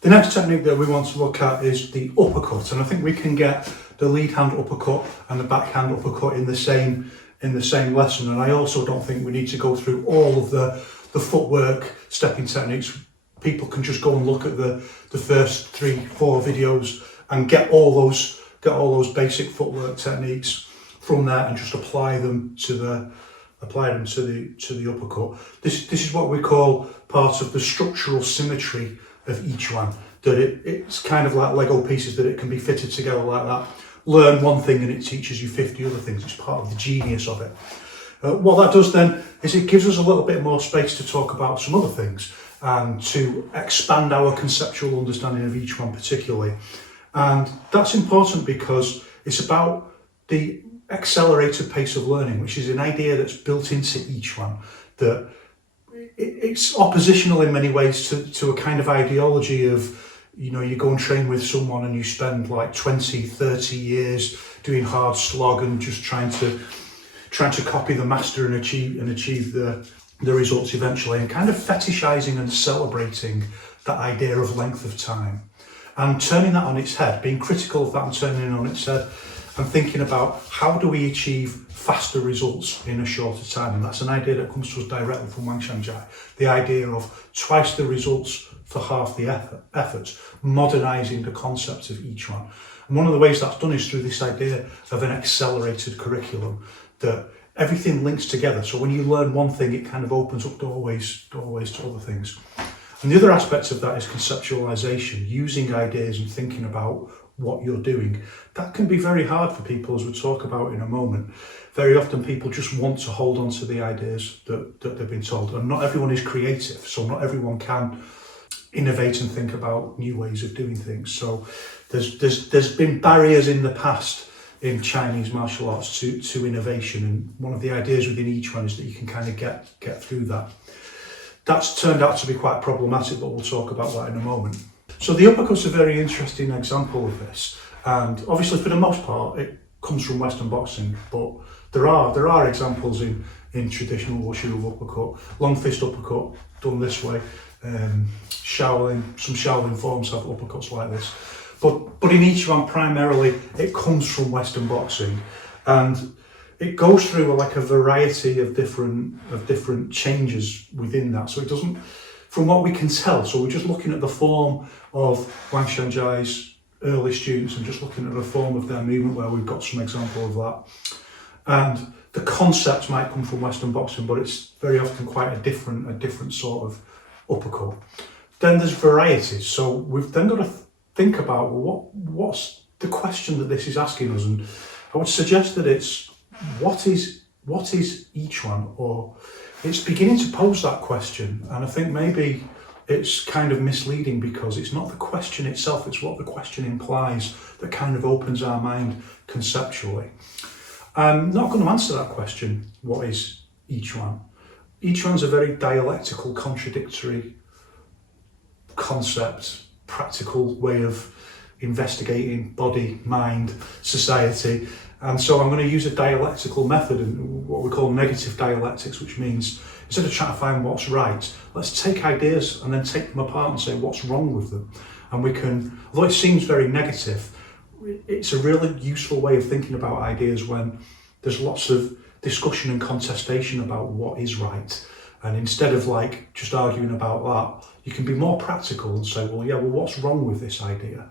The next technique that we want to look at is the uppercut, and I think we can get the lead hand uppercut and the backhand uppercut in the same lesson. And I also don't think we need to go through all of the footwork stepping techniques. People can just go and look at the first 3-4 videos and get all those basic footwork techniques from there and just apply them to the uppercut. This is what we call part of the structural symmetry of Yiquan, that it's kind of like Lego pieces, that it can be fitted together like that. Learn one thing and it teaches you 50 other things. It's part of the genius of it. What that does then is it gives us a little bit more space to talk about some other things and to expand our conceptual understanding of Yiquan particularly. And that's important because it's about the accelerated pace of learning, which is an idea that's built into Yiquan, that it's oppositional in many ways to a kind of ideology of, you know, you go and train with someone and you spend like 20, 30 years doing hard slog and just trying to copy the master and achieve the results eventually, and kind of fetishizing and celebrating that idea of length of time and turning that on its head, being critical of that and turning it on its head and thinking about how do we achieve faster results in a shorter time. And that's an idea that comes to us directly from Wang Shangjai, the idea of twice the results for half the effort, modernizing the concept of Yiquan. And one of the ways that's done is through this idea of an accelerated curriculum, that everything links together. So when you learn one thing, it kind of opens up doorways to other things. And the other aspect of that is conceptualization, using ideas and thinking about what you're doing. That can be very hard for people, as we'll talk about in a moment. Very often people just want to hold on to the ideas that they've been told, and not everyone is creative, so not everyone can innovate and think about new ways of doing things. So there's been barriers in the past in Chinese martial arts to innovation, and one of the ideas within each one is that you can kind of get through that. That's turned out to be quite problematic, but we'll talk about that in a moment. So the uppercut's a very interesting example of this, and obviously for the most part it comes from Western boxing, but there are examples in traditional Wushu of uppercut. Long fist uppercut done this way. Some Shaolin forms have uppercuts like this, but in each one primarily it comes from Western boxing, and it goes through like a variety of different changes within that. So it doesn't, from what we can tell, so we're just looking at the form of Wang Shangjai's early students and just looking at the form of their movement, where we've got some example of that. And the concept might come from Western boxing, but it's very often quite a different sort of uppercut. Then there's varieties. So we've then got to think about, well, what's the question that this is asking us? And I would suggest that it's what is each one, or it's beginning to pose that question. And I think maybe it's kind of misleading because it's not the question itself, it's what the question implies that kind of opens our mind conceptually. I'm not going to answer that question, what is each one? Each one's a very dialectical, contradictory concept, practical way of investigating body, mind, society. And so I'm going to use a dialectical method, and what we call negative dialectics, which means instead of trying to find what's right, let's take ideas and then take them apart and say what's wrong with them. And we can, although it seems very negative, it's a really useful way of thinking about ideas when there's lots of discussion and contestation about what is right. And instead of like just arguing about that, you can be more practical and say, well, what's wrong with this idea?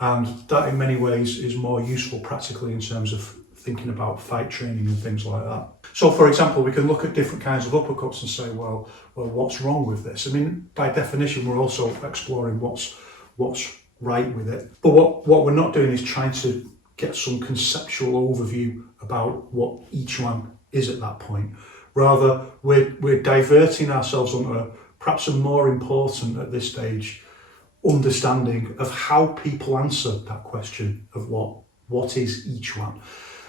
And that in many ways is more useful practically in terms of thinking about fight training and things like that. So for example, we can look at different kinds of uppercuts and say, well, what's wrong with this? I mean, by definition, we're also exploring what's right with it. But what we're not doing is trying to get some conceptual overview about what each one is at that point. Rather, we're diverting ourselves onto perhaps a more important at this stage understanding of how people answer that question of what is each one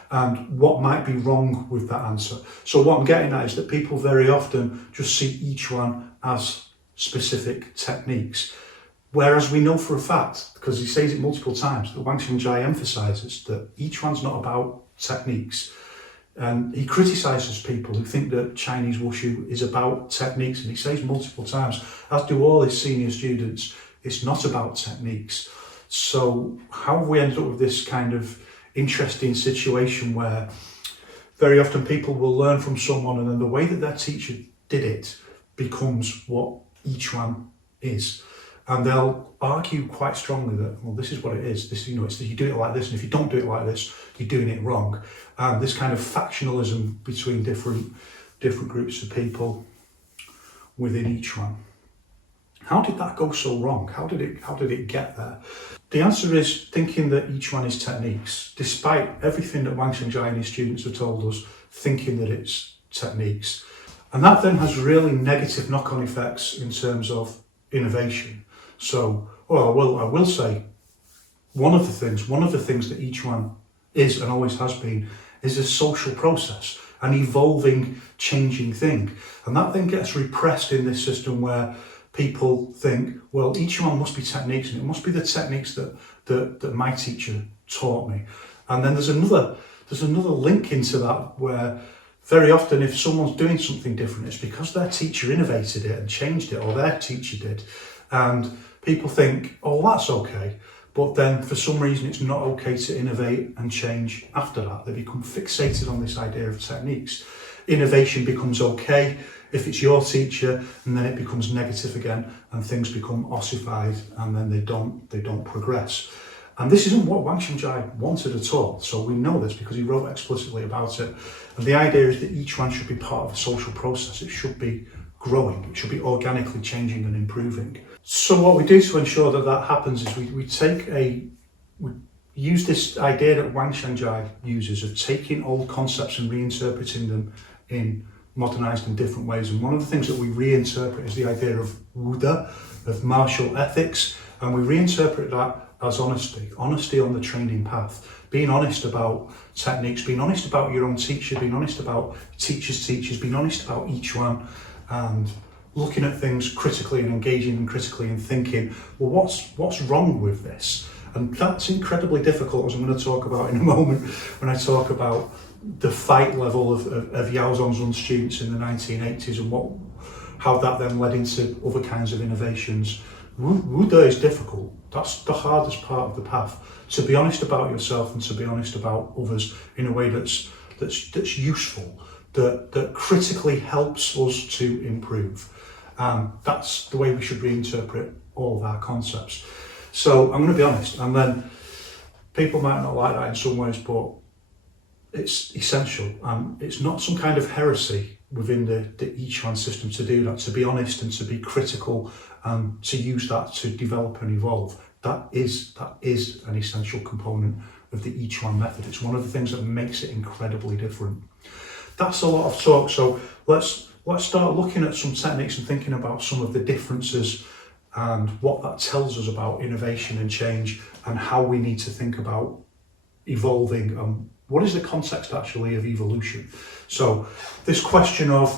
and what might be wrong with that answer. So what I'm getting at is that people very often just see each one as specific techniques, whereas we know for a fact, because he says it multiple times, that Wang Shangjai emphasizes that each one's not about techniques. And he criticizes people who think that Chinese Wushu is about techniques, and he says multiple times, as do all his senior students, It's not about techniques. So how have we ended up with this kind of interesting situation where very often people will learn from someone and then the way that their teacher did it becomes what each one is. And they'll argue quite strongly that, well, this is what it is. This, you know, it's that you do it like this, and if you don't do it like this, you're doing it wrong. And this kind of factionalism between different groups of people within each one. How did that go so wrong? How did it get there? The answer is thinking that each one is techniques, despite everything that Wang Xiangjia and his students have told us, thinking that it's techniques. And that then has really negative knock-on effects in terms of innovation. So, well, I will say, one of the things that each one is and always has been is a social process, an evolving, changing thing. And that then gets repressed in this system where people think, well, each one must be techniques, and it must be the techniques that my teacher taught me. And then there's another link into that where very often if someone's doing something different, it's because their teacher innovated it and changed it, or their teacher did. And people think, oh, that's okay. But then for some reason, it's not okay to innovate and change after that. They become fixated on this idea of techniques. Innovation becomes okay if it's your teacher, and then it becomes negative again, and things become ossified, and then they don't progress. And this isn't what Wang Xiangjia wanted at all. So we know this because he wrote explicitly about it. And the idea is that each one should be part of a social process. It should be growing. It should be organically changing and improving. So what we do to ensure that that happens is we use this idea that Wang Xiangjia uses of taking old concepts and reinterpreting them in modernized and different ways. And one of the things that we reinterpret is the idea of wude, of martial ethics, and we reinterpret that as honesty on the training path, being honest about techniques, being honest about your own teacher, being honest about teachers' teachers, being honest about each one, and looking at things critically and engaging them critically and thinking, well, what's wrong with this? And that's incredibly difficult, as I'm going to talk about in a moment when I talk about the fight level of Yao Zhongzun's students in the 1980s and how that then led into other kinds of innovations. Wude is difficult. That's the hardest part of the path. To be honest about yourself and to be honest about others in a way that's useful, that critically helps us to improve. That's the way we should reinterpret all of our concepts. So I'm going to be honest, and then people might not like that in some ways, but it's essential. It's not some kind of heresy within the Yiquan system to do that, to be honest and to be critical and to use that to develop and evolve. That is an essential component of the Yiquan method. It's one of the things that makes it incredibly different. That's a lot of talk, so let's start looking at some techniques and thinking about some of the differences and what that tells us about innovation and change and how we need to think about evolving and what is the context actually of evolution. So this question of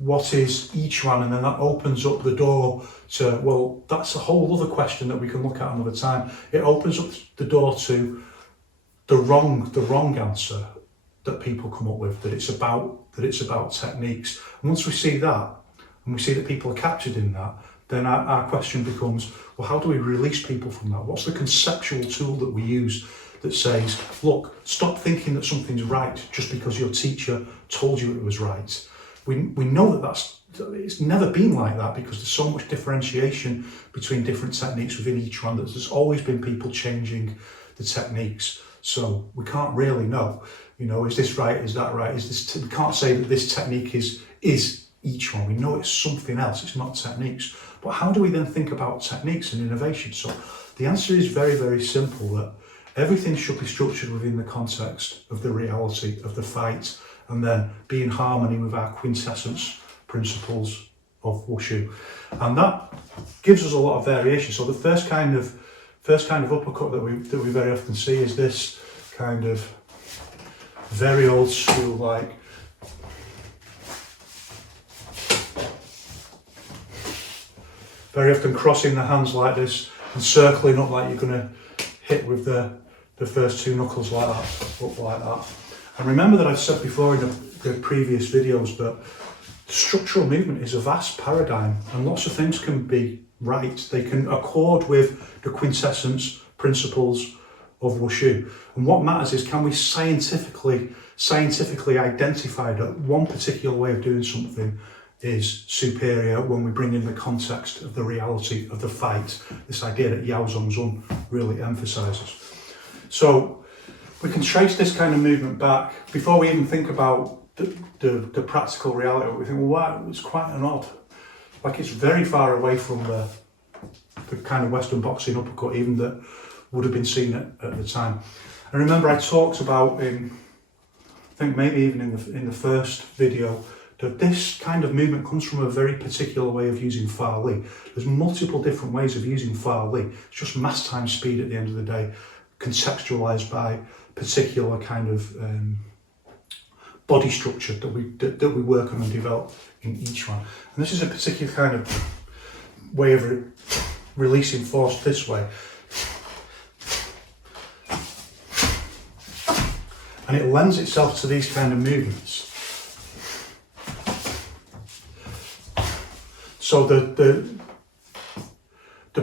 what is each one, and then that opens up the door to, well, that's a whole other question that we can look at another time. It opens up the door to the wrong answer that people come up with, that it's about techniques. And once we see that, and we see that people are captured in that, then our question becomes, well, how do we release people from that? What's the conceptual tool that we use that says, look, stop thinking that something's right just because your teacher told you it was right. We know that it's never been like that because there's so much differentiation between different techniques within each one that there's always been people changing the techniques. So we can't really know, is this right? Is that right? We can't say that this technique is each one. We know it's something else. It's not techniques. But how do we then think about techniques and innovation? So the answer is very, very simple, that everything should be structured within the context of the reality of the fight and then be in harmony with our quintessence principles of wushu. And that gives us a lot of variation. So the first kind of uppercut that we very often see is this kind of very old school, like very often crossing the hands like this and circling up like you're going to hit with the first two knuckles like that, up like that. And remember that I've said before in the previous videos that structural movement is a vast paradigm and lots of things can be right. They can accord with the quintessence principles of wushu. And what matters is, can we scientifically identify that one particular way of doing something is superior when we bring in the context of the reality of the fight, this idea that Yao Zhongzun really emphasizes. So we can trace this kind of movement back before we even think about the practical reality. We think, well, wow, it's quite an odd, like it's very far away from the kind of Western boxing uppercut even that would have been seen at the time. I remember I talked about I think maybe even in the first video, that this kind of movement comes from a very particular way of using Fa Li. There's multiple different ways of using Fa Li. It's just mass times speed at the end of the day, conceptualized by particular kind of body structure that we work on and develop in each one. And this is a particular kind of way of releasing force this way. And it lends itself to these kind of movements. So the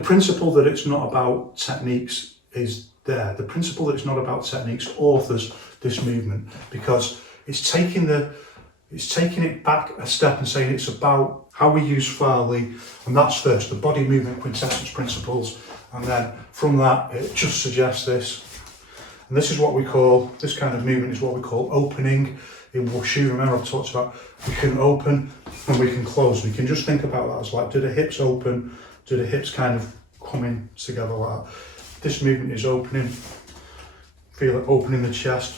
principle that it's not about techniques is there. The principle that it's not about techniques authors this movement, because it's taking it back a step and saying it's about how we use Fa Li, and that's first, the body movement quintessence principles, and then from that it just suggests this. And this is what we call, this kind of movement is what we call opening in wushu. Remember I've talked about we can open and we can close. We can just think about that as like, do the hips open? Do the hips kind of come in together like that? This movement is opening. Feel it opening the chest.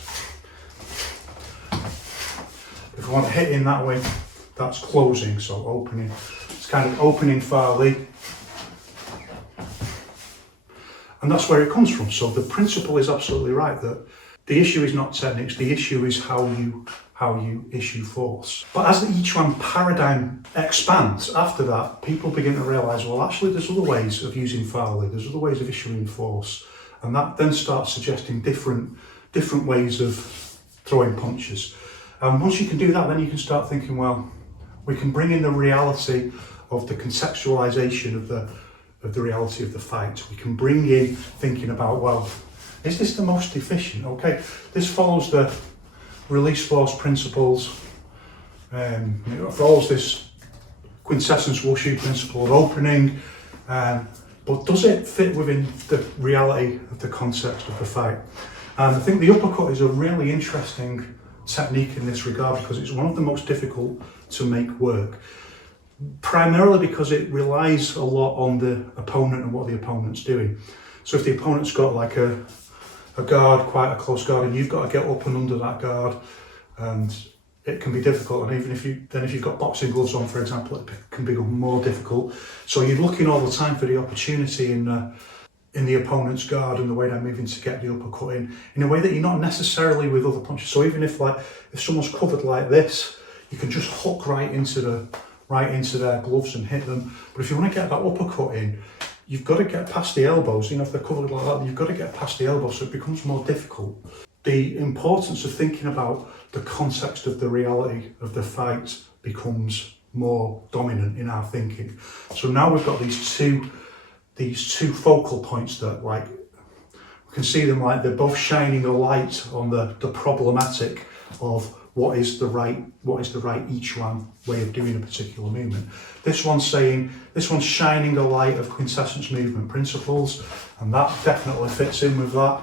If we want to hit in that way, that's closing, so opening. It's kind of opening Fa Li. And that's where it comes from. So the principle is absolutely right, that the issue is not techniques, the issue is how you issue force. But as the Yiquan paradigm expands after that, people begin to realise, well, actually there's other ways of using Fa Li, there's other ways of issuing force. And that then starts suggesting different ways of throwing punches. And once you can do that, then you can start thinking, well, we can bring in the reality of the conceptualization of the reality of the fight. We can bring in thinking about, well, is this the most efficient? Okay, this follows the release force principles, it follows this quintessence wushu principle of opening, but does it fit within the reality of the concept of the fight? And I think the uppercut is a really interesting technique in this regard, because it's one of the most difficult to make work. Primarily because it relies a lot on the opponent and what the opponent's doing. So if the opponent's got like a guard, quite a close guard, and you've got to get up and under that guard, and it can be difficult. And even if you've got boxing gloves on, for example, it can become more difficult. So you're looking all the time for the opportunity in the opponent's guard and the way they're moving to get the uppercut in a way that you're not necessarily with other punches. So even if someone's covered like this, you can just hook right into their gloves and hit them. But if you want to get that uppercut in, you've got to get past the elbows. You know, if they're covered like that, you've got to get past the elbows, so it becomes more difficult. The importance of thinking about the context of the reality of the fight becomes more dominant in our thinking. So now we've got these two focal points that, like, we can see them like they're both shining a light on the problematic of what is the right Yiquan way of doing a particular movement. This one's shining a light of quintessence movement principles, and that definitely fits in with that.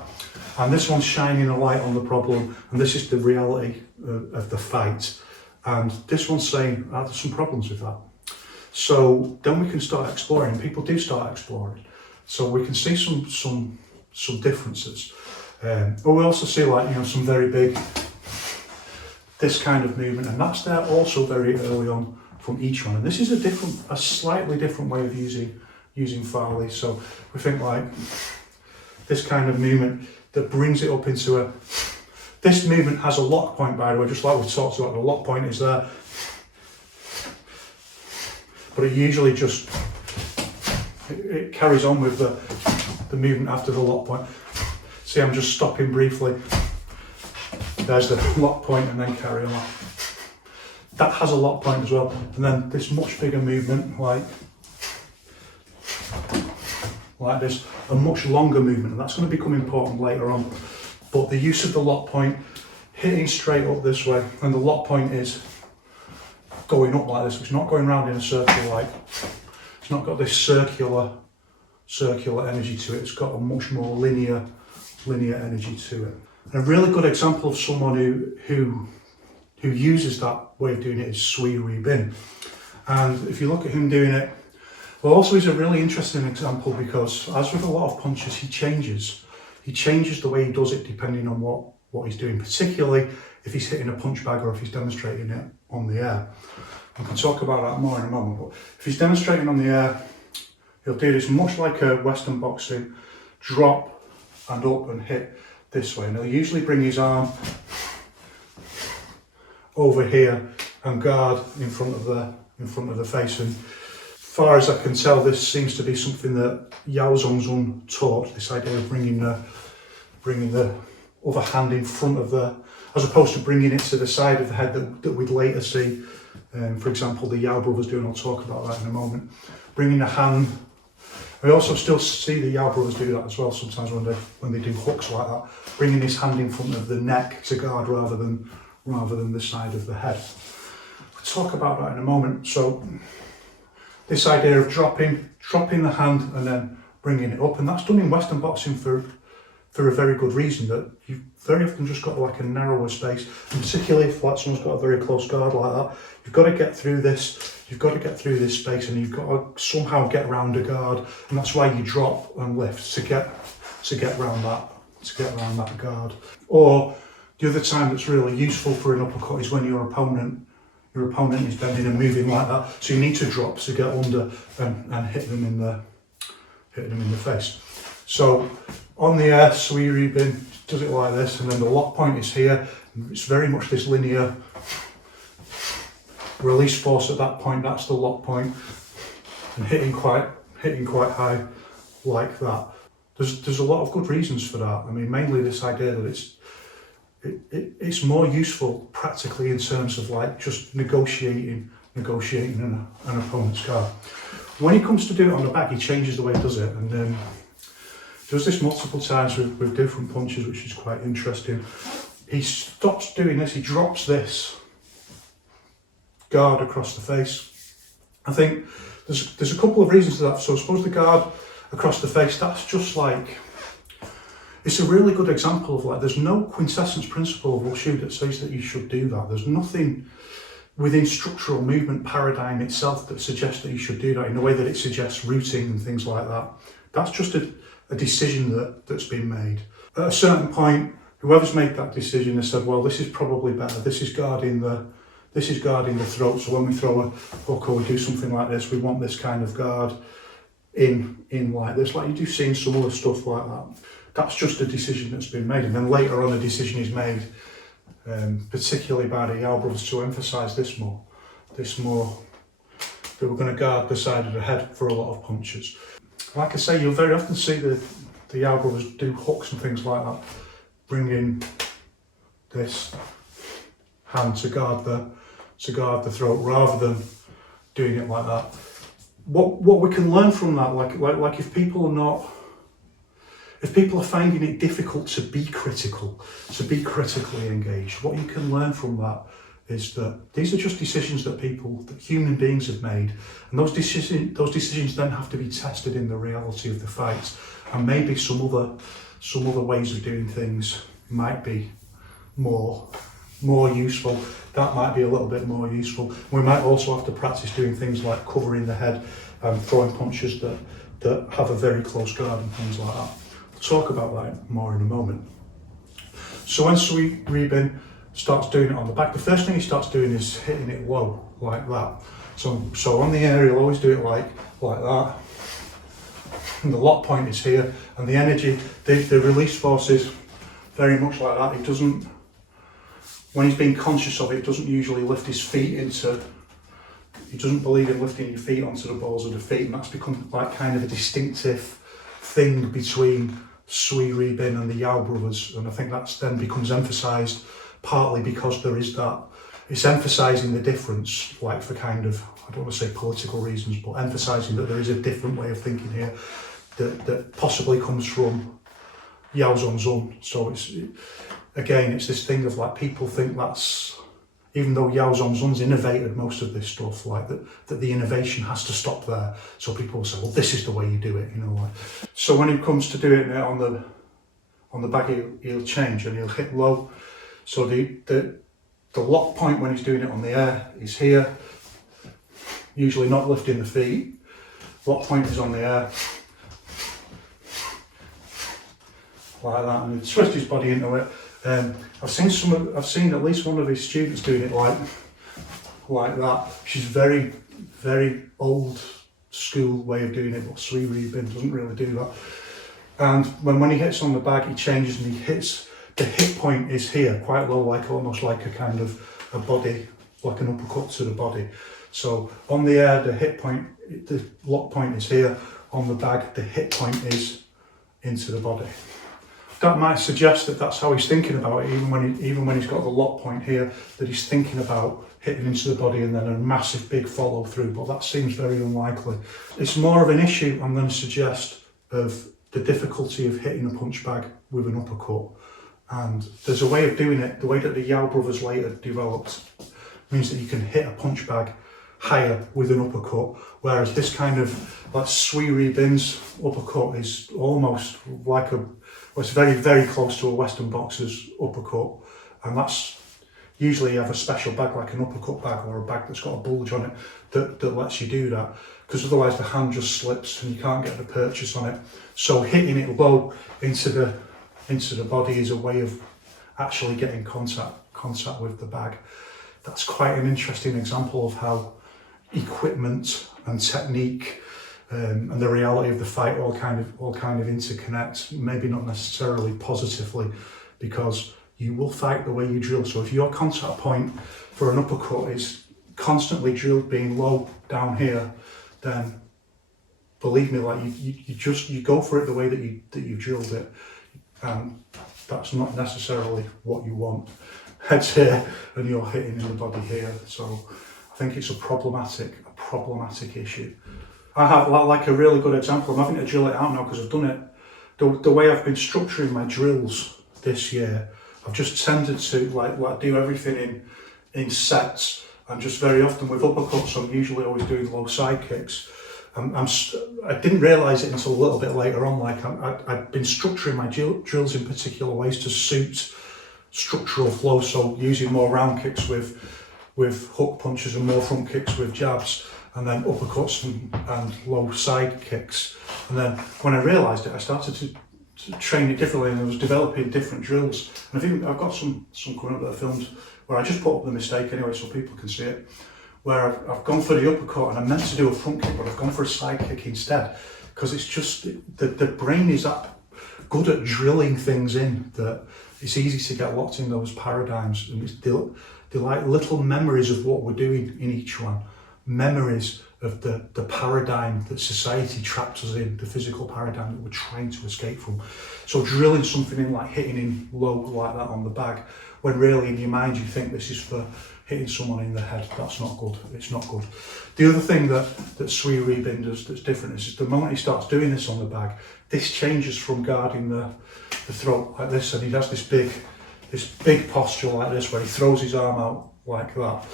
And this one's shining a light on the problem, and this is the reality of the fight. And this one's saying, there's some problems with that. So then we can start exploring. People do start exploring. So we can see some differences. But we also see, like, some very big, this kind of movement, and that's there also very early on from each one. And this is a slightly different way of using Fa Li. So we think like this kind of movement that brings it up into this movement has a lock point, by the way, just like we've talked about, the lock point is there. But it usually just, it carries on with the movement after the lock point. See, I'm just stopping briefly. There's the lock point and then carry on. That has a lock point as well. And then this much bigger movement, like like this, a much longer movement, and that's going to become important later on. But the use of the lock point, hitting straight up this way, and the lock point is going up like this. It's not going round in a circle, like it's not got this circular energy to it. It's got a much more linear energy to it. And a really good example of someone who uses that way of doing it is Sui Bin. And if you look at him doing it, well, also he's a really interesting example because, as with a lot of punches, he changes the way he does it depending on what he's doing, particularly if he's hitting a punch bag or if he's demonstrating it on the air. We can talk about that more in a moment, but if he's demonstrating on the air, he'll do this much like a Western boxing, drop and up and hit this way. And he'll usually bring his arm over here and guard in front of the face. And far as I can tell, this seems to be something that Yao Zhongzun taught, this idea of bringing the other hand in front of as opposed to bringing it to the side of the head that we'd later see, for example, the Yao brothers do, and I'll talk about that in a moment. Bringing the hand, we also still see the Yao brothers do that as well sometimes when they do hooks like that, bringing his hand in front of the neck to guard rather than the side of the head. We'll talk about that in a moment. So this idea of dropping the hand and then bringing it up, and that's done in Western boxing for a very good reason, that you've very often just got like a narrower space, and particularly if like someone's got a very close guard like that, you've got to get through this space, and you've got to somehow get around a guard, and that's why you drop and lift to get around that guard. Or the other time that's really useful for an uppercut is when your opponent is bending and moving like that, so you need to drop to get under and hit them in the face. So on the air, Sui Bin does it like this, and then the lock point is here. It's very much this linear release force at that point. That's the lock point, and hitting quite high like that. There's a lot of good reasons for that. I mean, mainly this idea that it's more useful practically in terms of like just negotiating an opponent's guard. When he comes to do it on the back, he changes the way he does it, and does this multiple times with different punches, which is quite interesting. He stops doing this, he drops this guard across the face. I think there's a couple of reasons to that. So I suppose the guard across the face, that's just like, it's a really good example of like, there's no quintessence principle of Wushu that says that you should do that. There's nothing within structural movement paradigm itself that suggests that you should do that in the way that it suggests routing and things like that. That's just a decision that's been made. At a certain point, whoever's made that decision has said, well, this is probably better. This is guarding the throat. So when we throw a hook or we do something like this, we want this kind of guard in like this, like you do see in some other stuff like that. That's just a decision that's been made, and then later on a decision is made, particularly by the Yao brothers, to emphasise this more, that we're going to guard the side of the head for a lot of punches. Like I say, you'll very often see the Yao brothers do hooks and things like that, bringing this hand to guard the throat rather than doing it like that. What we can learn from that, like if people are finding it difficult to be critical, to be critically engaged, what you can learn from that is that these are just decisions that human beings have made, and those decisions then have to be tested in the reality of the fight, and maybe some other ways of doing things might be more useful. That might be a little bit more useful. We might also have to practice doing things like covering the head and throwing punches that have a very close guard and things like that. We'll talk about that more in a moment. So when Sui Bin starts doing it on the back, the first thing he starts doing is hitting it low, like that. So on the air, he'll always do it like that. And the lock point is here, and the energy, the release force is very much like that. He doesn't, when he's being conscious of it, he doesn't usually lift his feet he doesn't believe in lifting your feet onto the balls of the feet, and that's become like kind of a distinctive thing between Sui Bin and the Yao brothers, and I think that's then becomes emphasised partly because there is that, it's emphasising the difference, like for kind of, I don't want to say political reasons, but emphasising that there is a different way of thinking here. that possibly comes from Yao Zhongzhun. So it's this thing of like, people think that's, even though Yao Zhongzhun's innovated most of this stuff, like that the innovation has to stop there. So people will say, well, this is the way you do it, you know. Like. So when it comes to doing it on the bag, he'll change and he'll hit low. So the lock point when he's doing it on the air is here, usually not lifting the feet. Lock point is on the air, like that, and he'll twist his body into it. I've seen at least one of his students doing it like that. She's very, very old school way of doing it, but Sui Ribin doesn't really do that. And when he hits on the bag, he changes and he hits, the hit point is here, quite low, like almost like a kind of a body, like an uppercut to the body. So on the air, the hit point, the lock point is here. On the bag, the hit point is into the body. That might suggest that that's how he's thinking about it, even when he's got the lock point here, that he's thinking about hitting into the body and then a massive big follow through, but that seems very unlikely. It's more of an issue, I'm going to suggest, of the difficulty of hitting a punch bag with an uppercut. And there's a way of doing it, the way that the Yao brothers later developed, means that you can hit a punch bag higher with an uppercut, whereas this kind of, like Sui Ribin's uppercut is almost like it's very, very close to a Western boxer's uppercut, and that's usually you have a special bag like an uppercut bag or a bag that's got a bulge on it that lets you do that, because otherwise the hand just slips and you can't get the purchase on it. So hitting it low into the body is a way of actually getting contact with the bag. That's quite an interesting example of how equipment and technique and the reality of the fight all kind of interconnect, maybe not necessarily positively, because you will fight the way you drill. So if your contact point for an uppercut is constantly drilled being low down here, then believe me, like you go for it the way that you drilled it, and that's not necessarily what you want. Head's here and you're hitting in the body here. So I think it's a problematic issue. I have like a really good example. I'm having to drill it out now because I've done it. The way I've been structuring my drills this year, I've just tended to like do everything in sets, and just very often with uppercuts I'm usually always doing low side kicks. I didn't realise it until a little bit later on, like I've been structuring my drills in particular ways to suit structural flow, so using more round kicks with hook punches and more front kicks with jabs, and then uppercuts and low side kicks. And then when I realised it, I started to train it differently, and I was developing different drills. And I've got some coming up that I filmed where I just put up the mistake anyway so people can see it, where I've gone for the uppercut and I meant to do a front kick, but I've gone for a side kick instead, because it's just the brain is that good at drilling things in that it's easy to get locked in those paradigms, and they're like little memories of what we're doing in each one, memories of the paradigm that society trapped us in, the physical paradigm that we're trying to escape from. So drilling something in, like hitting in low like that on the bag, when really in your mind you think this is for hitting someone in the head, that's not good, it's not good. The other thing that Sui Ribin does that's different is the moment he starts doing this on the bag, this changes from guarding the throat like this, and he has this big posture like this where he throws his arm out like that.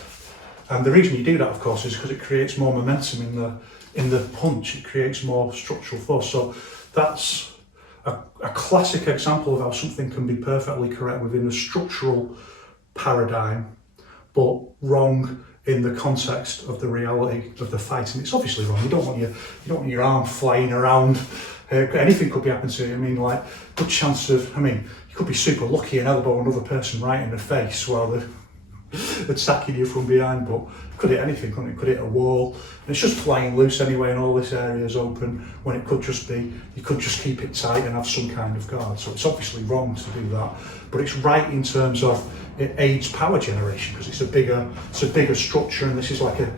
And the reason you do that, of course, is because it creates more momentum in the punch, it creates more structural force. So that's a classic example of how something can be perfectly correct within a structural paradigm, but wrong in the context of the reality of the fight. And it's obviously wrong. You don't want your arm flying around. Anything could be happening to you. I mean, like, good chance of, you could be super lucky and elbow another person right in the face while they're attacking you from behind, but could hit anything, couldn't it? Could hit a wall. And it's just flying loose anyway, and all this area is open, when it could just be, you could just keep it tight and have some kind of guard. So it's obviously wrong to do that, but it's right in terms of it aids power generation, because it's a bigger structure, and this is like it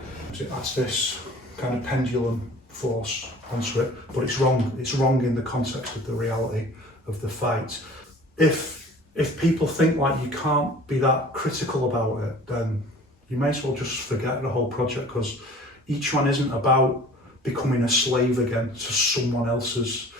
adds this kind of pendulum force onto it, but it's wrong in the context of the reality of the fight. If people think like you can't be that critical about it, then you may as well just forget the whole project, because each one isn't about becoming a slave again to someone else's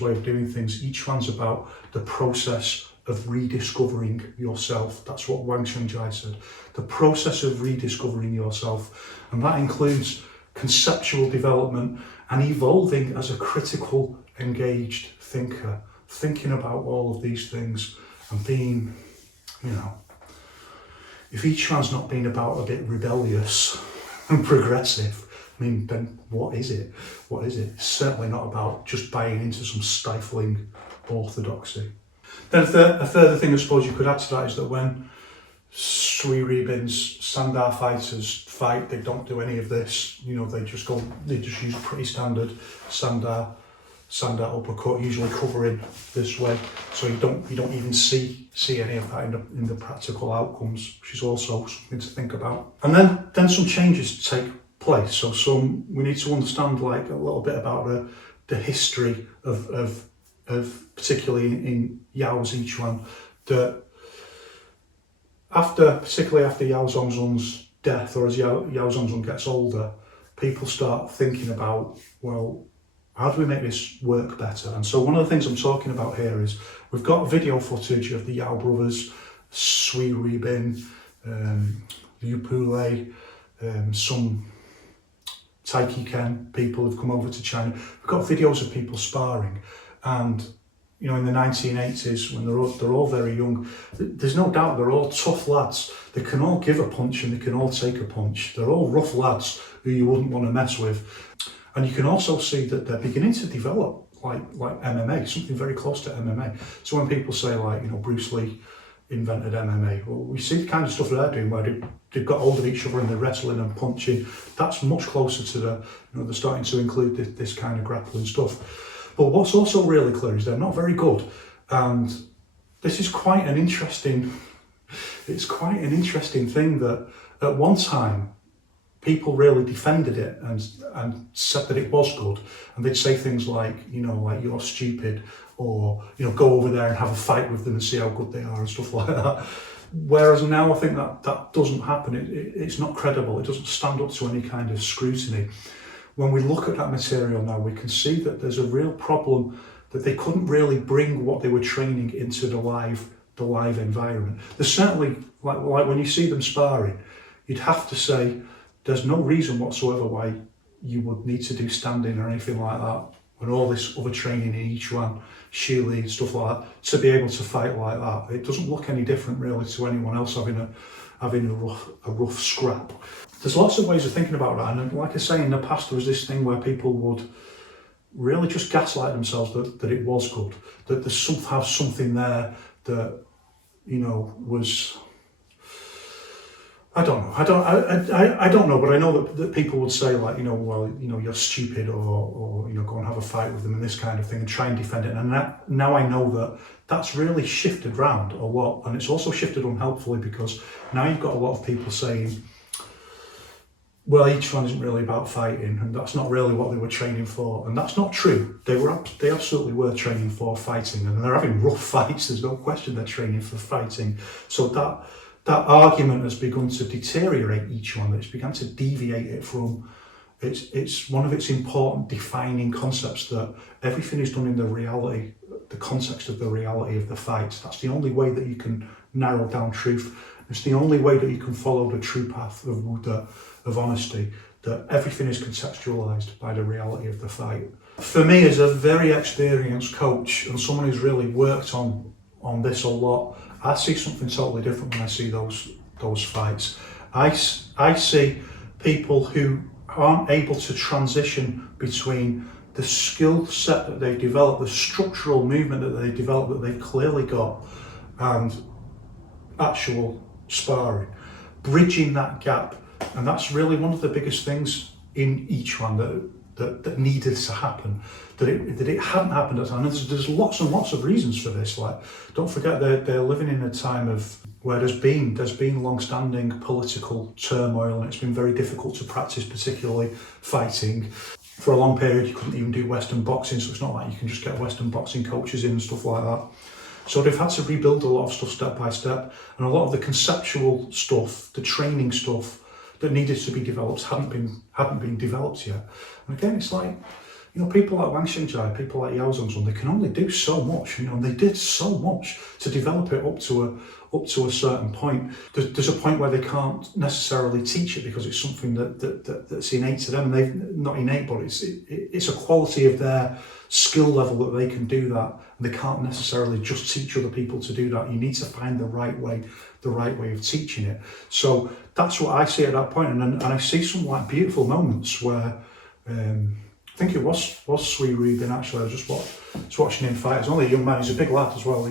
way of doing things. Yiquan's about the process of rediscovering yourself. That's what Wang Shungjai said. The process of rediscovering yourself. And that includes conceptual development and evolving as a critical, engaged thinker, thinking about all of these things and being, you know, if Yiquan's not being about a bit rebellious and progressive, I mean, then what is it? What is it? It's certainly not about just buying into some stifling orthodoxy. Then a further thing I suppose you could add to that is that when Sui Ribin's Sandar fighters fight, they don't do any of this. You know, they just use pretty standard Sandar uppercut, usually covering this way. So you don't even see any of that in the practical outcomes, which is also something to think about. And then some changes take place. So we need to understand like a little bit about the history of particularly in Yao's Yiquan, that particularly after Yao Zongzong's death, or as Yao Zongzong gets older, people start thinking about, well, how do we make this work better? And so one of the things I'm talking about here is we've got video footage of the Yao brothers, Sui Ribin, Liu Pulei, some Taiki Ken people have come over to China. We've got videos of people sparring, and you know, in the 1980s, when they're all very young, there's no doubt they're all tough lads. They can all give a punch and they can all take a punch. They're all rough lads who you wouldn't want to mess with. And you can also see that they're beginning to develop like MMA, something very close to MMA. So when people say like, you know, Bruce Lee invented MMA, well, we see the kind of stuff they're doing where they've got hold of each other and they're wrestling and punching. That's much closer to they're starting to include this kind of grappling stuff. But what's also really clear is they're not very good, and this is quite an interesting thing that at one time people really defended it and said that it was good, and they'd say things like, you know, like you're stupid, or, you know, go over there and have a fight with them and see how good they are and stuff like that. Whereas now I think that doesn't happen. It's not credible. It doesn't stand up to any kind of scrutiny. When we look at that material now, we can see that there's a real problem that they couldn't really bring what they were training into the live environment. There's certainly, like when you see them sparring, you'd have to say there's no reason whatsoever why you would need to do standing or anything like that, when all this other training in Yiquan, Shili and stuff like that, to be able to fight like that. It doesn't look any different really to anyone else having a rough scrap. There's lots of ways of thinking about that, and like I say, in the past there was this thing where people would really just gaslight themselves that it was good, that there's somehow something there that, you know, was, I don't know, but I know that people would say like, you know, well, you know, you're stupid, or you know, go and have a fight with them and this kind of thing and try and defend it. And now I know that that's really shifted round a lot, and it's also shifted unhelpfully, because now you've got a lot of people saying, well, Yiquan isn't really about fighting, and that's not really what they were training for. And that's not true. They absolutely were training for fighting, and they're having rough fights. There's no question they're training for fighting. So that argument has begun to deteriorate Yiquan. It's begun to deviate it from it's one of its important defining concepts, that everything is done in the context of the reality of the fight. That's the only way that you can narrow down truth. It's the only way that you can follow the true path of Buddha, of honesty, that everything is contextualized by the reality of the fight. For me, as a very experienced coach and someone who's really worked on this a lot, I see something totally different when I see those fights. I see people who aren't able to transition between the skill set that they've developed, the structural movement that they've developed, that they've clearly got, and actual sparring, bridging that gap. And that's really one of the biggest things in Yiquan that needed to happen, that it hadn't happened at the time. And there's lots and lots of reasons for this. Like, don't forget they're living in a time of where there's been long-standing political turmoil, and it's been very difficult to practice, particularly fighting. For a long period, you couldn't even do Western boxing, so it's not like you can just get Western boxing coaches in and stuff like that. So they've had to rebuild a lot of stuff step by step, and a lot of the conceptual stuff, the training stuff, that needed to be developed hadn't been developed yet. And again, it's like, you know, people like Wang Xingjai, people like Yao Zhongzong, they can only do so much, you know, and they did so much to develop it up to a certain point. There's a point where they can't necessarily teach it because it's something that's innate to them, and they've not innate, but it's a quality of their skill level that they can do that, and they can't necessarily just teach other people to do that. You need to find the right way of teaching it. So that's what I see at that point, and I see some like beautiful moments where I think it was Sui Rubin actually. I was just watching him fight. He's only a young man. He's a big lad as well.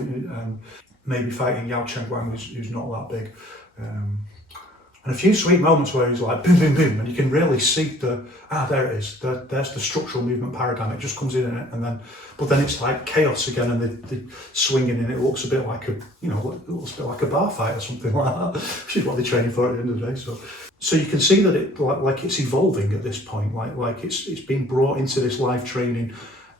Maybe fighting Yao Chengguang, who's not that big. And a few sweet moments where he's like boom, boom, boom, and you can really see there it is. There's the structural movement paradigm. It just comes in it, but then it's like chaos again, and the swinging, and it looks a bit like a bar fight or something like that, which is what they're training for at the end of the day. So you can see that it like it's evolving at this point, like it's being brought into this live training,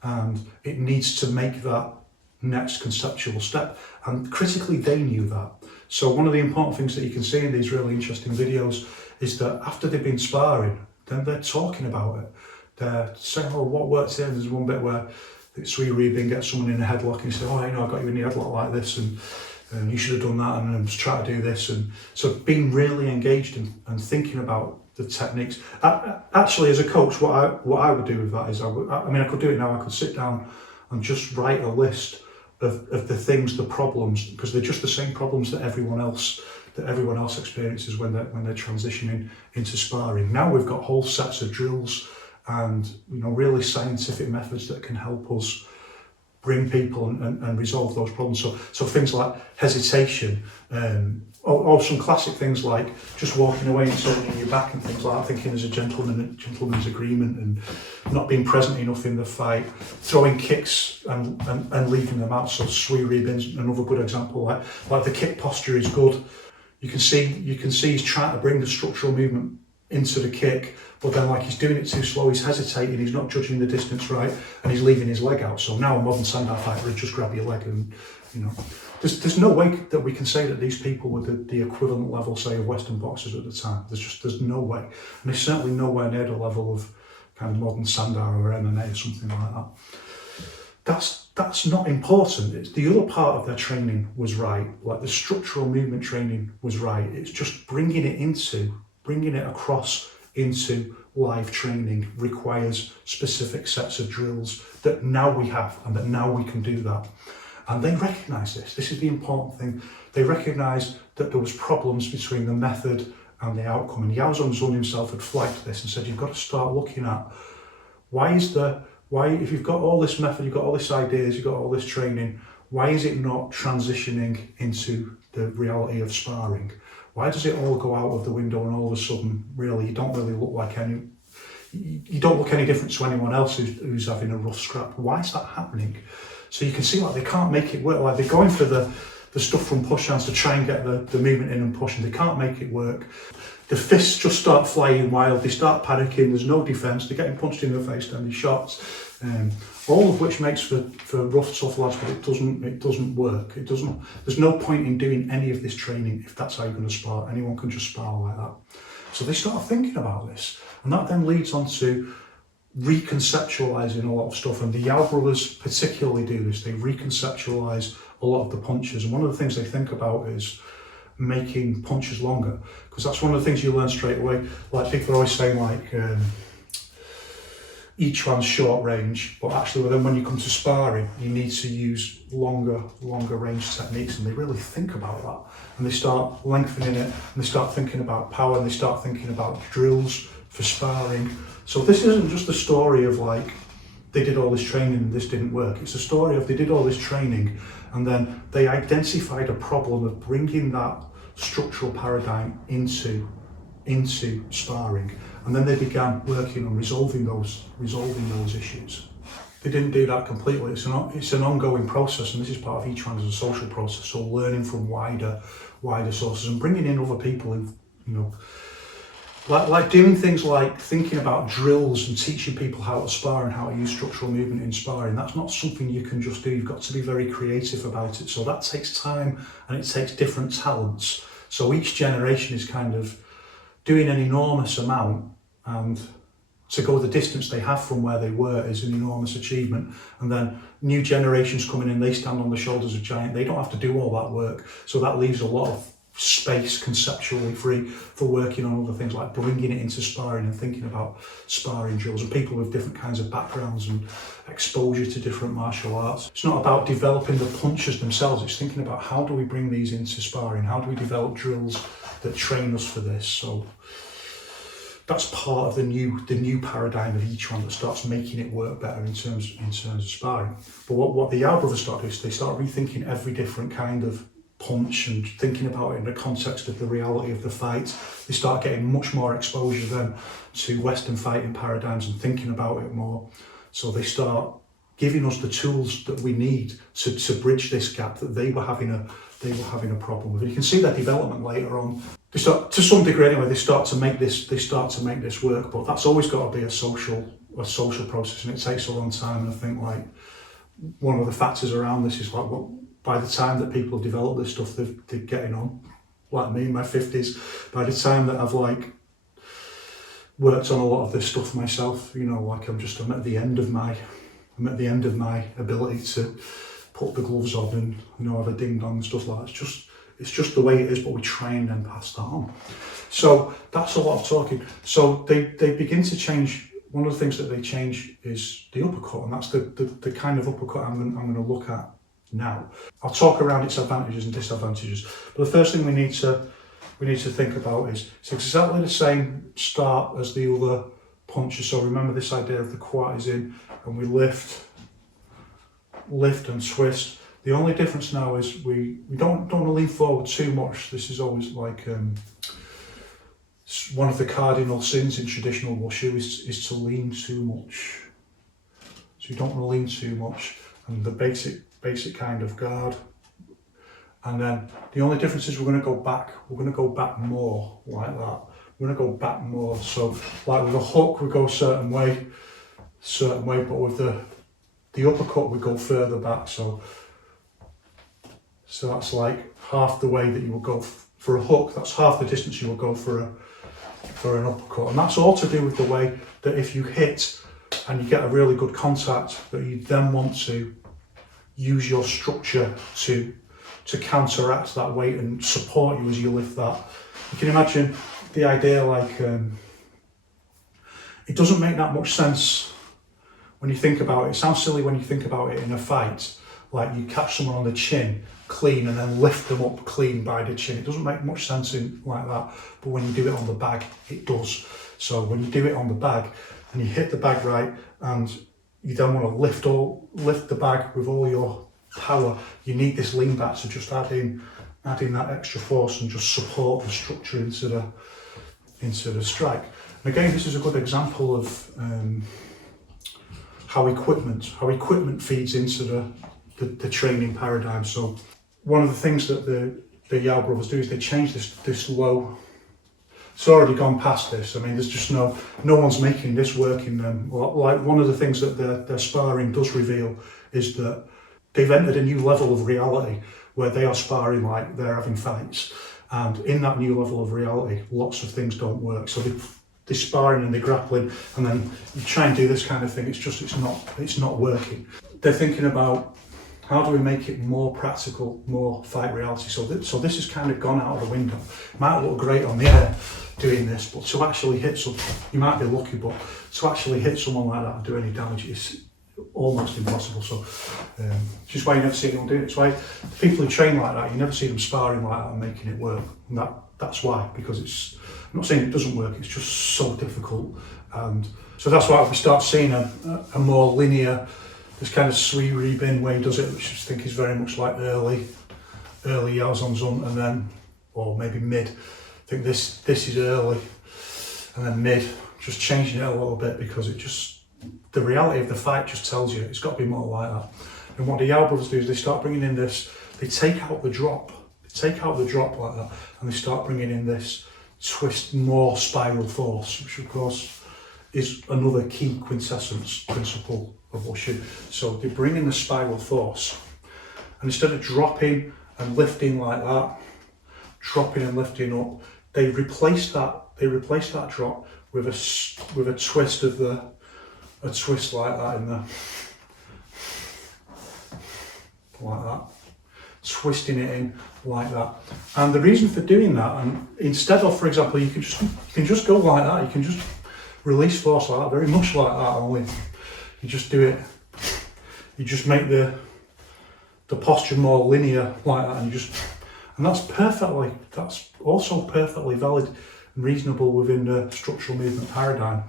and it needs to make that next conceptual step. And critically, they knew that. So one of the important things that you can see in these really interesting videos is that after they've been sparring, then they're talking about it. They're saying, "Oh, what works here?" There's one bit where Sui Rubin gets someone in a headlock and he says, "Oh, I got you in the headlock like this, and you should have done that, and just try to do this." And so being really engaged and thinking about the techniques. Actually, as a coach, what I would do with that is, I could do it now. I could sit down and just write a list of the things, the problems, because they're just the same problems that everyone else experiences when they're transitioning into sparring. Now we've got whole sets of drills and, you know, really scientific methods that can help us bring people and resolve those problems. So things like hesitation, or some classic things like just walking away and turning your back and things like that, thinking there's a gentleman's agreement, and not being present enough in the fight, throwing kicks and leaving them out. So Sui Rubin's another good example. Like the kick posture is good. You can see he's trying to bring the structural movement into the kick, but then like he's doing it too slow, he's hesitating, he's not judging the distance right, and he's leaving his leg out. So now a modern Sandar fighter would just grab your leg, and, you know, there's no way that we can say that these people were the equivalent level, say, of Western boxers at the time. There's no way, and there's certainly nowhere near the level of kind of modern Sandar or MMA or something like that. That's not important. It's the other part of their training was right, like the structural movement training was right. It's just bringing it across into live training requires specific sets of drills that now we have, and that now we can do that. And they recognise this. This is the important thing. They recognised that there was problems between the method and the outcome. And Yao Zhongzong himself had flagged this and said, you've got to start looking at why if you've got all this method, you've got all this ideas, you've got all this training, why is it not transitioning into the reality of sparring? Why does it all go out of the window, and all of a sudden, really, you don't look any different to anyone else who's having a rough scrap? Why is that happening? So you can see, like, they can't make it work. Like, they're going for the stuff from push hands to try and get the movement in and push, and they can't make it work. The fists just start flying wild, they start panicking, there's no defence, they're getting punched in the face, then they're shots. All of which makes for rough, tough lads, but it doesn't work. There's no point in doing any of this training if that's how you're going to spar. Anyone can just spar like that. So they start thinking about this, and that then leads on to reconceptualizing a lot of stuff. And the Yao brothers particularly do this. They reconceptualize a lot of the punches, and one of the things they think about is making punches longer, because that's one of the things you learn straight away. Like, people are always saying, like, Yiquan's short range, but actually then when you come to sparring, you need to use longer range techniques, and they really think about that, and they start lengthening it, and they start thinking about power, and they start thinking about drills for sparring. So this isn't just a story of, like, they did all this training and this didn't work. It's a story of they did all this training, and then they identified a problem of bringing that structural paradigm into sparring, and then they began working on resolving those issues. They didn't do that completely. It's an ongoing process, and this is part of Yiquan as a social process. So learning from wider sources and bringing in other people, in, you know, like doing things like thinking about drills and teaching people how to spar and how to use structural movement in sparring. That's not something you can just do. You've got to be very creative about it. So that takes time, and it takes different talents. So each generation is kind of doing an enormous amount, and to go the distance they have from where they were is an enormous achievement. And then new generations coming in, they stand on the shoulders of giants. They don't have to do all that work. So that leaves a lot of space conceptually free for working on other things like bringing it into sparring and thinking about sparring drills, and people with different kinds of backgrounds and exposure to different martial arts. It's not about developing the punches themselves, it's thinking about how do we bring these into sparring, how do we develop drills that train us for this. So that's part of the new paradigm of Yiquan that starts making it work better in terms of sparring. But what the Yao brothers start doing is they start rethinking every different kind of punch and thinking about it in the context of the reality of the fight. They start getting much more exposure then to Western fighting paradigms and thinking about it more. So they start giving us the tools that we need to bridge this gap that they were having a problem with. And you can see their development later on. They start, to some degree anyway, they start to make this work, but that's always got to be a social process, and it takes a long time. And I think like one of the factors around this is like, well, by the time that people develop this stuff, they're getting on, like me in my 50s. By the time that I've like worked on a lot of this stuff myself, you know, like I'm at the end of my ability to put the gloves on and, you know, have a ding dong and stuff like that. It's just the way it is, but we try and then pass that on. So that's a lot of talking. So they begin to change. One of the things that they change is the uppercut, and that's the kind of uppercut I'm going to look at now. I'll talk around its advantages and disadvantages, but the first thing we need to think about is it's exactly the same start as the other punches. So remember this idea of the quad is in, and we lift and twist. The only difference now is we don't want to lean forward too much. This is always like one of the cardinal sins in traditional wushu is to lean too much. So you don't want to lean too much, and the basic kind of guard. And then the only difference is we're going to go back. We're going to go back more like that. We're going to go back more. So like with a hook, we go a certain way, but with the uppercut, we go further back. So that's like half the way that you would go for a hook. That's half the distance you would go for an uppercut. And that's all to do with the way that if you hit and you get a really good contact, that you then want to use your structure to counteract that weight and support you as you lift that. You can imagine the idea like, it doesn't make that much sense when you think about it. It sounds silly when you think about it in a fight, like you catch someone on the chin clean and then lift them up clean by the chin. It doesn't make much sense in like that, but when you do it on the bag, it does. So when you do it on the bag and you hit the bag right, and you then want to lift the bag with all your power, you need this lean back to just add in that extra force and just support the structure into the strike. And again, this is a good example of how equipment feeds into the training paradigm. So one of the things that the Yao brothers do is they change this low. It's already gone past this. I mean, there's just no one's making this work in them. Like one of the things that their sparring does reveal is that they've entered a new level of reality where they are sparring like they're having fights. And in that new level of reality, lots of things don't work. So they're sparring and they're grappling, and then you try and do this kind of thing. It's not working. They're thinking about how do we make it more practical, more fight reality. So this has kind of gone out of the window. It might look great on the air doing this, but to actually hit someone, you might be lucky, but to actually hit someone like that and do any damage is almost impossible. So it's just why you never see anyone doing it. It's why the people who train like that, you never see them sparring like that and making it work. And that's why, because I'm not saying it doesn't work, it's just so difficult. And so that's why we start seeing a more linear, this kind of Sui Rebin way he does it, which I think is very much like early Yao Zhong, and then, or maybe mid. I think this is early, and then mid, just changing it a little bit because the reality of the fight just tells you it's got to be more like that. And what the Yao brothers do is they start bringing in this, they take out the drop like that, and they start bringing in this twist, more spiral force, which of course is another key quintessence principle of wushu. So they bring in the spiral force, and instead of dropping and lifting like that, dropping and lifting up, they replace that they replace that drop with a twist of a twist like that in there, like that, twisting it in like that. And the reason for doing that, and instead of, for example, you can just go like that, you can just release force like that, very much like that, only you just do it, you just make the posture more linear like that, and that's also perfectly valid and reasonable within the structural movement paradigm.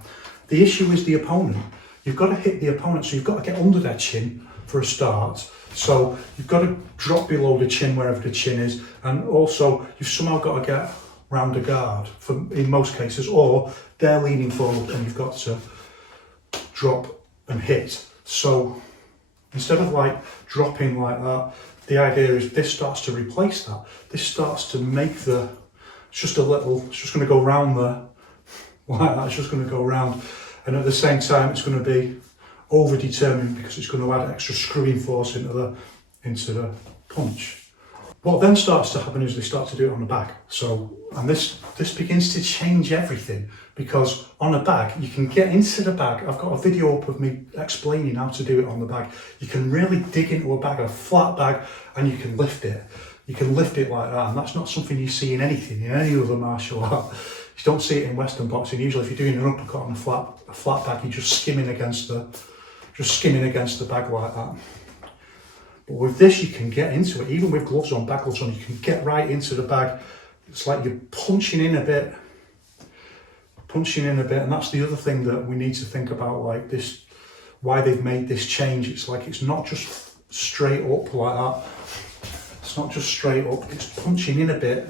The issue is the opponent. You've got to hit the opponent, so you've got to get under their chin for a start. So you've got to drop below the chin wherever the chin is, and also you've somehow got to get round a guard in most cases, or they're leaning forward and you've got to drop and hit. So instead of like dropping like that, the idea is this starts to replace that. This starts to make it's just going to go round there, like that, it's just going to go round. And at the same time, it's going to be over-determined because it's going to add extra screwing force into the punch. What then starts to happen is they start to do it on the bag. So, and this begins to change everything, because on a bag, you can get into the bag. I've got a video up of me explaining how to do it on the bag. You can really dig into a bag, a flat bag, and you can lift it. You can lift it like that, and that's not something you see in any other martial art. You don't see it in Western boxing. Usually if you're doing an uppercut on a flat bag, you're just skimming against the bag like that. But with this, you can get into it. Even with gloves on, bag gloves on, you can get right into the bag. It's like you're punching in a bit, and that's the other thing that we need to think about, like this, why they've made this change. It's like, it's not just straight up like that. It's not just straight up, it's punching in a bit,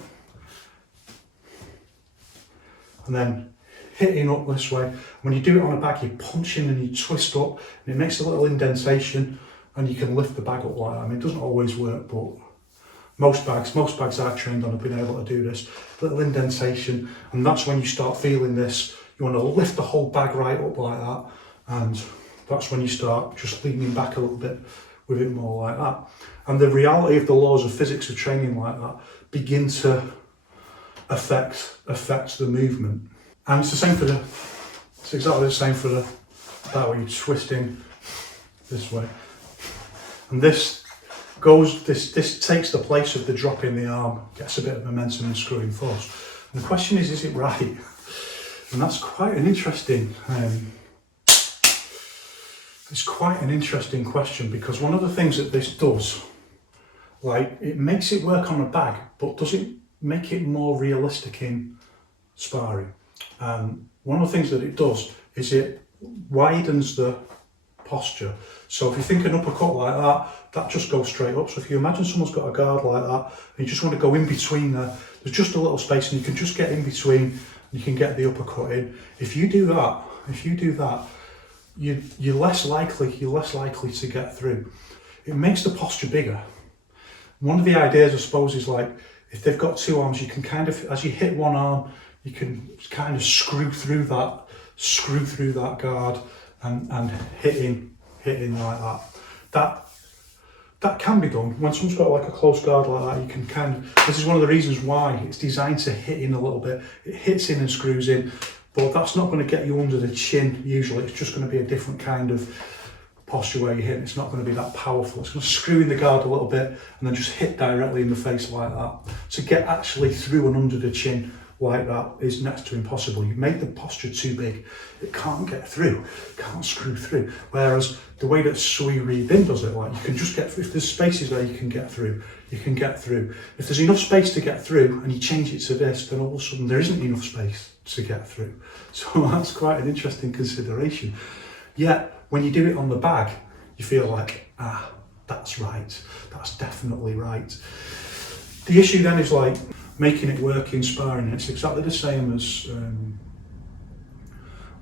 and then hitting up this way. When you do it on a bag, you punch in and you twist up, and it makes a little indentation, and you can lift the bag up like that. I mean, it doesn't always work, but most bags I've trained on have been able to do this. Little indentation, and that's when you start feeling this. You want to lift the whole bag right up like that, and that's when you start just leaning back a little bit with it more like that. And the reality of the laws of physics of training like that begin to affect the movement. And it's exactly the same for the that way, you're twisting this way. And this takes the place of the drop in the arm, gets a bit of momentum and screwing force. And the question is it right? And that's quite an interesting it's quite an interesting question, because one of the things that this does, like, it makes it work on a bag, but does it make it more realistic in sparring? One of the things that it does is it widens the posture. So if you think an uppercut like that, that just goes straight up. So if you imagine someone's got a guard like that, and you just want to go in between there's just a little space, and you can just get in between, and you can get the uppercut in. If you do that, you're less likely to get through. It makes the posture bigger. One of the ideas, I suppose, is like, if they've got two arms, you can kind of, as you hit one arm, you can kind of screw through that guard and hitting like that. That can be done. When someone's got like a close guard like that, you can kind of, this is one of the reasons why it's designed to hit in a little bit. It hits in and screws in, but that's not going to get you under the chin usually. It's just going to be a different kind of posture where you hit. It's not going to be that powerful. It's going to screw in the guard a little bit and then just hit directly in the face like that. To get actually through and under the chin like that is next to impossible. You make the posture too big, it can't get through, can't screw through. Whereas the way that Sui Ri Bin does it, like, you can just get through. If there's spaces there you can get through, you can get through. If there's enough space to get through and you change it to this, then all of a sudden there isn't enough space to get through. So that's quite an interesting consideration. Yet when you do it on the bag, you feel like, that's right, that's definitely right. The issue then is like making it work in sparring. It's exactly the same as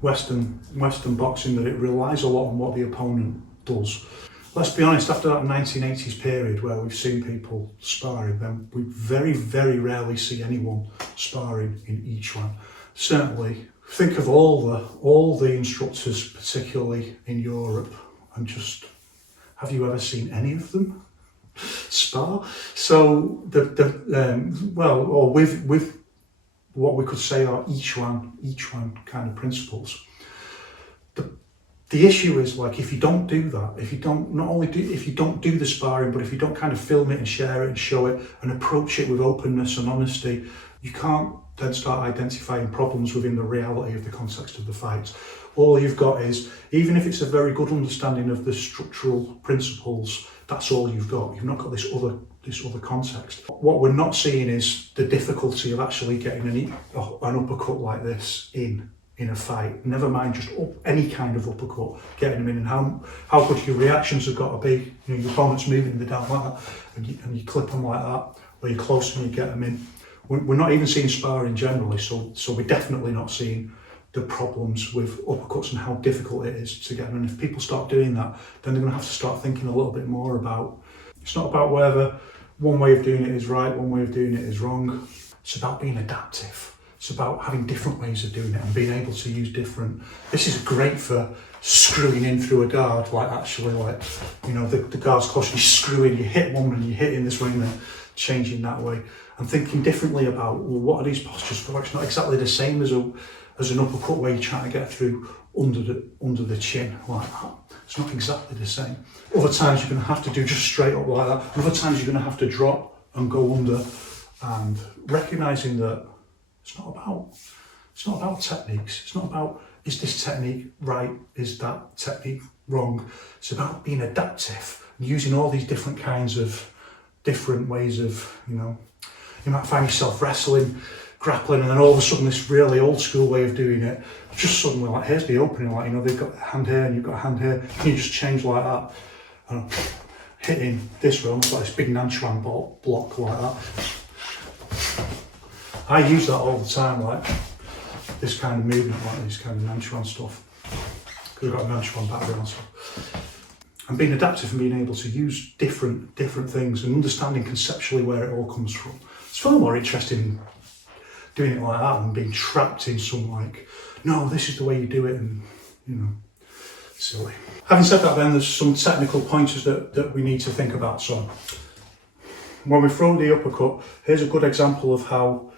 Western boxing, that it relies a lot on what the opponent does. Let's be honest, after that 1980s period where we've seen people sparring, then we very, very rarely see anyone sparring in Yiquan. Certainly, think of all the instructors, particularly in Europe, and just, have you ever seen any of them spar? So with what we could say are Yiquan kind of principles. The issue is, like, if you don't do that, if you don't do the sparring, but if you don't kind of film it and share it and show it and approach it with openness and honesty, you can't then start identifying problems within the reality of the context of the fights. All you've got is, even if it's a very good understanding of the structural principles, that's all you've got. You've not got this other context. What we're not seeing is the difficulty of actually getting an uppercut like this in a fight. Never mind just any kind of uppercut, getting them in, and how good your reactions have got to be. You know, your opponent's moving in the down like that, and you clip them like that, or you're close and you get them in. We're not even seeing sparring generally, so we're definitely not seeing the problems with uppercuts and how difficult it is to get them. And if people start doing that, then they're going to have to start thinking a little bit more about, it's not about whether one way of doing it is right, one way of doing it is wrong. It's about being adaptive. It's about having different ways of doing it and being able to use different. This is great for screwing in through a guard, like actually, like, you know, the guard's close, you screw in, you hit one and you hit in this way and then changing that way. And thinking differently about, well, what are these postures for? It's not exactly the same as an uppercut where you're trying to get through under the chin like that. It's not exactly the same. Other times you're going to have to do just straight up like that. Other times you're going to have to drop and go under, and recognising that it's not about techniques. It's not about, is this technique right? Is that technique wrong? It's about being adaptive and using all these different ways of, you know, you might find yourself wrestling, grappling, and then all of a sudden this really old school way of doing it, just suddenly, like, here's the opening, like, you know, they've got a hand here and you've got a hand here, and you just change like that, and hitting this way, almost like this big Nanchuan block like that. I use that all the time, like this kind of movement, like this kind of Nanchuan stuff, because I've got a Nanchuan background. So. And being adaptive and being able to use different things and understanding conceptually where it all comes from. It's far more interesting doing it like that than being trapped in some, like, no, this is the way you do it, and, you know, silly. Having said that, then, there's some technical pointers that we need to think about. So when we throw the uppercut, here's a good example of how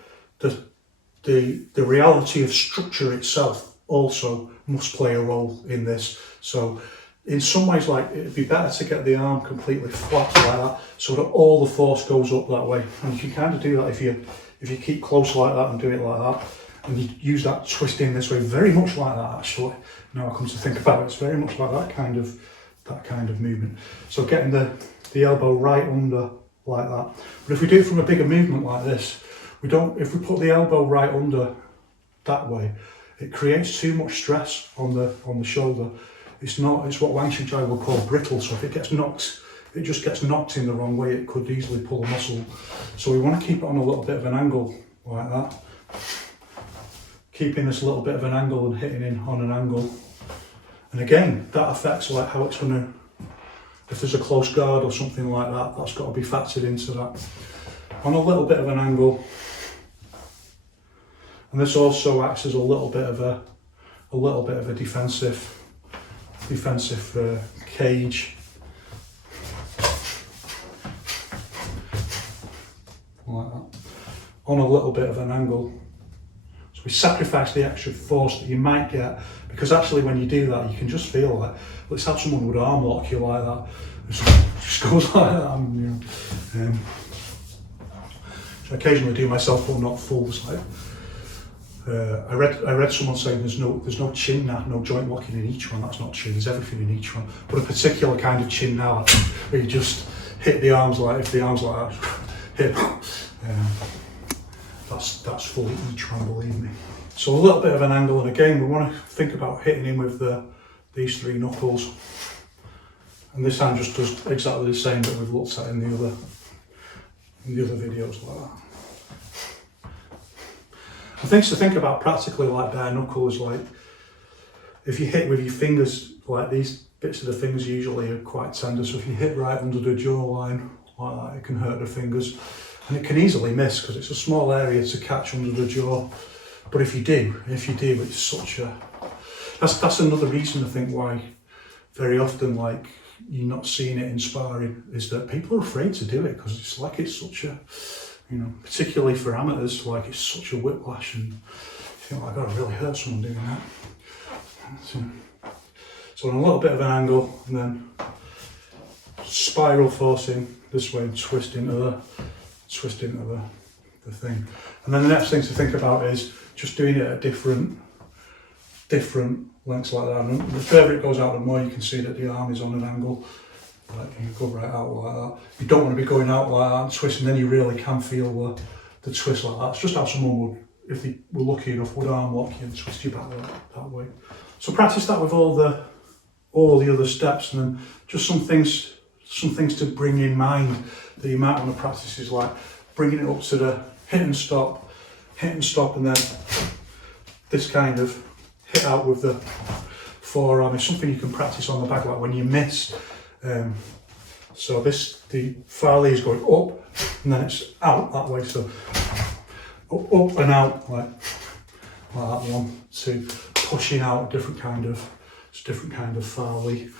the reality of structure itself also must play a role in this. So in some ways, like, it'd be better to get the arm completely flat like that, so that all the force goes up that way. And you can kind of do that if you keep close like that and do it like that, and you use that twist in this way, very much like that actually. Now I come to think about it, it's very much like that kind of movement. So getting the elbow right under like that. But if we do it from a bigger movement like this, if we put the elbow right under that way, it creates too much stress on the shoulder. It's what Wang Shijai will call brittle, so if it just gets knocked in the wrong way, it could easily pull a muscle. So we want to keep it on a little bit of an angle like that. Keeping this little bit of an angle and hitting in on an angle. And again, that affects, like, how it's going to, if there's a close guard or something like that, that's got to be factored into that. On a little bit of an angle. And this also acts as a little bit of a defensive cage. Like that. On a little bit of an angle. So we sacrifice the extra force that you might get, because actually when you do that, you can just feel like, let's have someone would arm lock you like that. It just goes like that. And, you know, I occasionally do myself, but not full. Like, I read someone saying there's no chin now, no joint locking in each one. That's not true. There's everything in each one, but a particular kind of chin now, where you just hit the arms like, if the arms like that, hit. That's fully each one, believe me. So a little bit of an angle, and again we want to think about hitting in with these three knuckles. And this hand just does exactly the same that we've looked at in the other videos like that. And things to think about practically, like bare knuckle, is like, if you hit with your fingers, like these bits of the fingers usually are quite tender, so if you hit right under the jawline like that, it can hurt the fingers. And it can easily miss because it's a small area to catch under the jaw. But if you do, it's such a... That's another reason I think why very often, like, you're not seeing it in sparring, is that people are afraid to do it, because it's like it's such a, You know, particularly for amateurs, like it's such a whiplash, and you think, like, I've got to really hurt someone doing that. So on a little bit of an angle, and then spiral forcing this way and twist into the thing. And then the next thing to think about is just doing it at different lengths like that. And the further it goes out, the more you can see that the arm is on an angle. Like you go right out like that. You don't want to be going out like that and twisting, then you really can feel the twist like that. It's just how someone would, if they were lucky enough, would arm lock you and twist you back that way. So practice that with all the other steps, and then just some things to bring in mind that you might want to practice is like bringing it up to the hit and stop, and then this kind of hit out with the forearm is something you can practice on the back, like when you miss. So the Farley is going up and then it's out that way, so up and out like that. 1, 2, pushing out, different kind of Farley.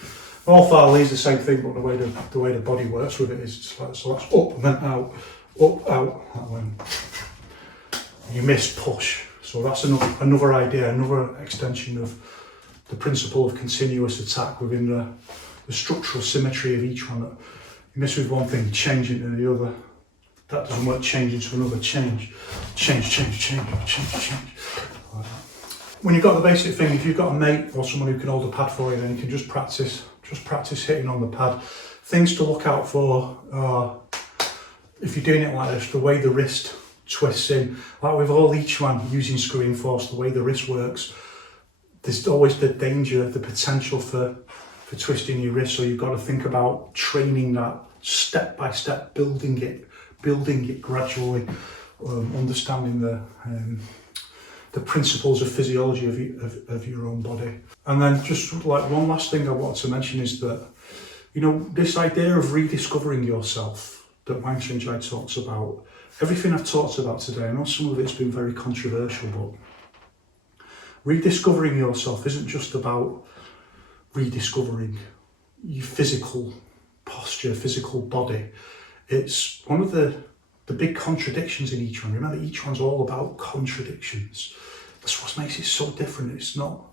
All Farley is the same thing, but the way the body works with it is just like, so that's up and then out, out that way. You miss, push. So that's another idea, another extension of the principle of continuous attack within the structural symmetry of each one. That you miss with one thing, change into the other. That doesn't work, change into another, change. Like that. When you've got the basic thing, if you've got a mate or someone who can hold a pad for you, then you can just practice hitting on the pad. Things to look out for are, if you're doing it like this, the way the wrist twists in. Like with all each one using screwing force, the way the wrist works, there's always the danger, the potential for twisting your wrist. So you've got to think about training that step by step, building it gradually, understanding the principles of physiology of your own body. And then just like one last thing I wanted to mention is that, you know, this idea of rediscovering yourself that Wang Shengjai talks about, everything I've talked about today, I know some of it's been very controversial, but rediscovering yourself isn't just about rediscovering your physical posture, physical body. It's one of the big contradictions in each one. Remember, each one's all about contradictions. That's what makes it so different. It's not,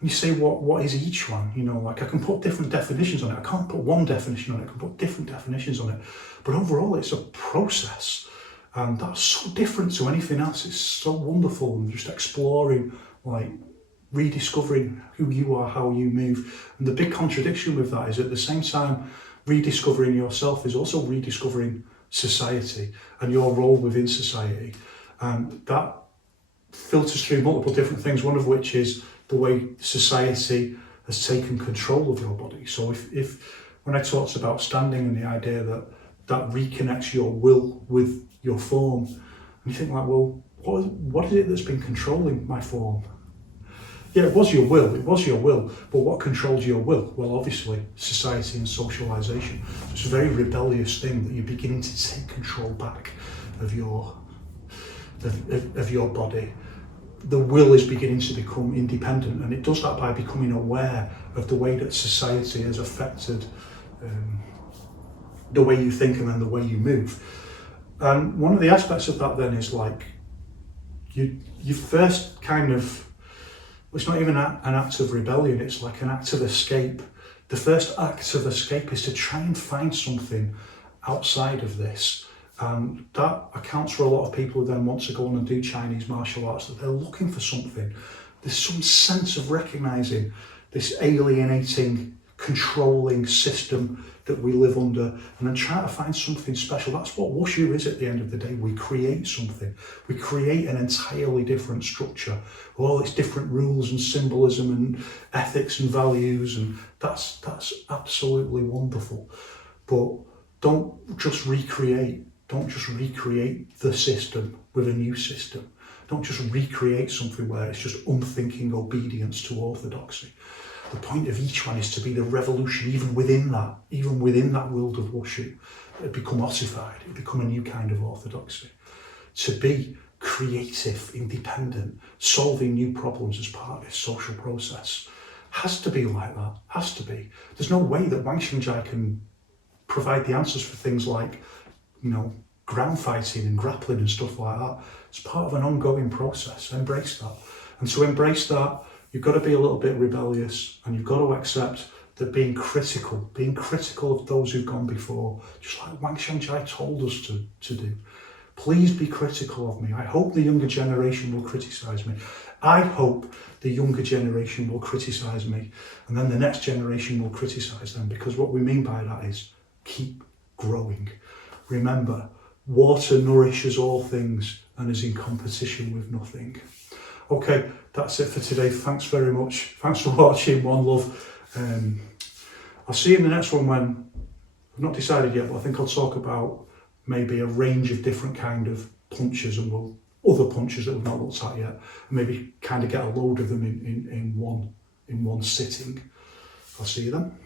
when you say what is each one, you know, like I can put different definitions on it. I can't put one definition on it, I can put different definitions on it. But overall, it's a process. And that's so different to anything else. It's so wonderful, and just exploring, like, rediscovering who you are, how you move. And the big contradiction with that is at the same time, rediscovering yourself is also rediscovering society and your role within society. And that filters through multiple different things, one of which is the way society has taken control of your body. So if when I talked about standing and the idea that reconnects your will with your form, and you think like, well, what is it that's been controlling my form? Yeah, it was your will, but what controls your will? Well, obviously, society and socialisation. It's a very rebellious thing that you're beginning to take control back of your body. The will is beginning to become independent, and it does that by becoming aware of the way that society has affected the way you think and then the way you move. And one of the aspects of that then is like, you first kind of, it's not even an act of rebellion, it's like an act of escape. The first act of escape is to try and find something outside of this. And that accounts for a lot of people who then want to go on and do Chinese martial arts, that they're looking for something. There's some sense of recognising this alienating, controlling system that we live under, and then try to find something special. That's what wushu is at the end of the day. We create something. We create an entirely different structure, with all its different rules and symbolism and ethics and values, and that's absolutely wonderful. But don't just recreate the system with a new system. Don't just recreate something where it's just unthinking obedience to orthodoxy. The point of each one is to be the revolution, even within that world of wushu. It become ossified, it become a new kind of orthodoxy. To be creative, independent, solving new problems as part of this social process has to be like that, has to be. There's no way that Wang Shengjai can provide the answers for things like, you know, ground fighting and grappling and stuff like that. It's part of an ongoing process. Embrace that. And to embrace that, you've got to be a little bit rebellious, and you've got to accept that being critical of those who've gone before, just like Wang Xiangjai told us to do. Please be critical of me. I hope the younger generation will criticise me. I hope the younger generation will criticise me, and then the next generation will criticise them, because what we mean by that is keep growing. Remember, water nourishes all things and is in competition with nothing. Okay, that's it for today. Thanks very much. Thanks for watching. One love. I'll see you in the next one, when I've not decided yet, but I think I'll talk about maybe a range of different kind of punches, and other punches that we've not looked at yet, and maybe kind of get a load of them in one sitting. I'll see you then.